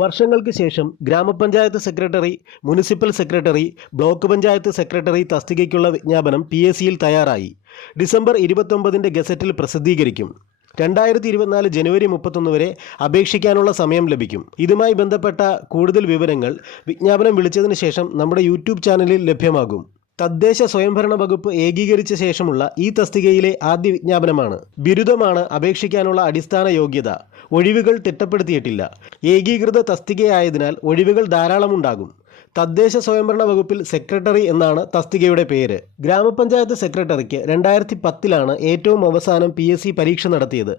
വർഷങ്ങൾക്ക് ശേഷം ഗ്രാമപഞ്ചായത്ത് secretary, municipal secretary, block panchayat secretary തസ്തികയ്ക്കുള്ള വിജ്ഞാപനം PSCയിൽ തയ്യാറായി. ഡിസംബർ 29 ഗസറ്റിൽ പ്രസിദ്ധീകരിക്കും. 2024 ജനുവരി 31 വരെ അപേക്ഷിക്കാനുള്ള സമയം ലഭിക്കും. ഇതുമായി ബന്ധപ്പെട്ട കൂടുതൽ വിവരങ്ങൾ വിജ്ഞാപനം വിളിച്ചതിന് ശേഷം നമ്മുടെ യൂട്യൂബ് ചാനലിൽ ലഭ്യമാകും. തദ്ദേശ സ്വയംഭരണ വകുപ്പ് ഏകീകരിച്ച ശേഷമുള്ള ഈ തസ്തികയിലെ ആദ്യ വിജ്ഞാപനമാണ്. ബിരുദമാണ് അപേക്ഷിക്കാനുള്ള അടിസ്ഥാന യോഗ്യത. ഒഴിവുകൾ തിട്ടപ്പെടുത്തിയിട്ടില്ല. ഏകീകൃത തസ്തികയായതിനാൽ ഒഴിവുകൾ ധാരാളമുണ്ടാകും. തദ്ദേശ സ്വയംഭരണ വകുപ്പിൽ സെക്രട്ടറി എന്നാണ് തസ്തികയുടെ പേര്. ഗ്രാമപഞ്ചായത്ത് സെക്രട്ടറിക്ക് 2010 ഏറ്റവും അവസാനം PSC പരീക്ഷ നടത്തിയത്.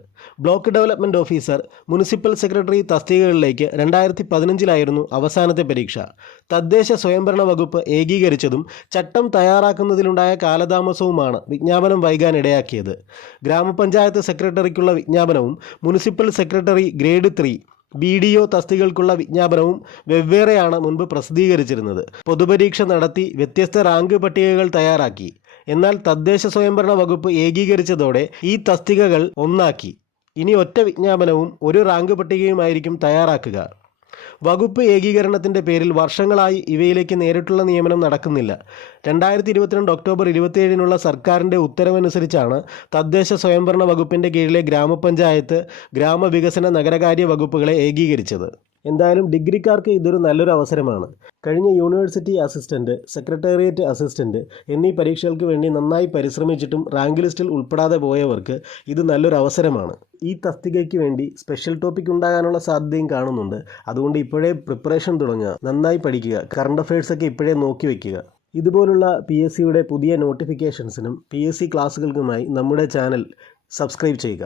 Block development officer, municipal secretary തസ്തികകളിലേക്ക് 2015 അവസാനത്തെ പരീക്ഷ. തദ്ദേശ സ്വയംഭരണ വകുപ്പ് ഏകീകരിച്ചതും ചട്ടം തയ്യാറാക്കുന്നതിലുണ്ടായ കാലതാമസവുമാണ് വിജ്ഞാപനം വൈകാനിടയാക്കിയത്. ഗ്രാമപഞ്ചായത്ത് സെക്രട്ടറിക്കുള്ള വിജ്ഞാപനവും മുനിസിപ്പൽ സെക്രട്ടറി ഗ്രേഡ് 3 BDO തസ്തികകൾക്കുള്ള വിജ്ഞാപനവും വെവ്വേറെയാണ് മുൻപ് പ്രസിദ്ധീകരിച്ചിരുന്നത്. പൊതുപരീക്ഷ നടത്തി വ്യത്യസ്ത റാങ്ക് പട്ടികകൾ തയ്യാറാക്കി. എന്നാൽ തദ്ദേശ സ്വയംഭരണ വകുപ്പ് ഏകീകരിച്ചതോടെ ഈ തസ്തികകൾ ഒന്നാക്കി. ഇനി ഒറ്റ വിജ്ഞാപനവും ഒരു റാങ്ക് പട്ടികയുമായിരിക്കും തയ്യാറാക്കുക. വകുപ്പ് ഏകീകരണത്തിൻ്റെ പേരിൽ വർഷങ്ങളായി ഇവയിലേക്ക് നേരിട്ടുള്ള നിയമനം നടക്കുന്നില്ല. 2022 ഒക്ടോബർ 27 സർക്കാരിൻ്റെ ഉത്തരവനുസരിച്ചാണ് തദ്ദേശ സ്വയംഭരണ വകുപ്പിൻ്റെ കീഴിലെ ഗ്രാമപഞ്ചായത്ത്, ഗ്രാമവികസന, നഗരകാര്യ വകുപ്പുകളെ ഏകീകരിച്ചത്. എന്തായാലും ഡിഗ്രിക്കാർക്ക് ഇതൊരു നല്ലൊരു അവസരമാണ്. കഴിഞ്ഞ യൂണിവേഴ്സിറ്റി അസിസ്റ്റൻറ്റ്, സെക്രട്ടേറിയറ്റ് അസിസ്റ്റൻറ്റ് എന്നീ പരീക്ഷകൾക്ക് വേണ്ടി നന്നായി പരിശ്രമിച്ചിട്ടും റാങ്ക് ലിസ്റ്റിൽ ഉൾപ്പെടാതെ പോയവർക്ക് ഇത് നല്ലൊരു അവസരമാണ്. ഈ തസ്തികയ്ക്ക് വേണ്ടി സ്പെഷ്യൽ ടോപ്പിക് ഉണ്ടാകാനുള്ള സാധ്യതയും കാണുന്നുണ്ട്. അതുകൊണ്ട് ഇപ്പോഴേ പ്രിപ്പറേഷൻ തുടങ്ങുക, നന്നായി പഠിക്കുക, കറണ്ട് അഫയേഴ്സൊക്കെ ഇപ്പോഴേ നോക്കി വയ്ക്കുക. ഇതുപോലുള്ള PSCയുടെ പുതിയ നോട്ടിഫിക്കേഷൻസിനും PSC ക്ലാസ്സുകൾക്കുമായി നമ്മുടെ ചാനൽ സബ്സ്ക്രൈബ് ചെയ്യുക.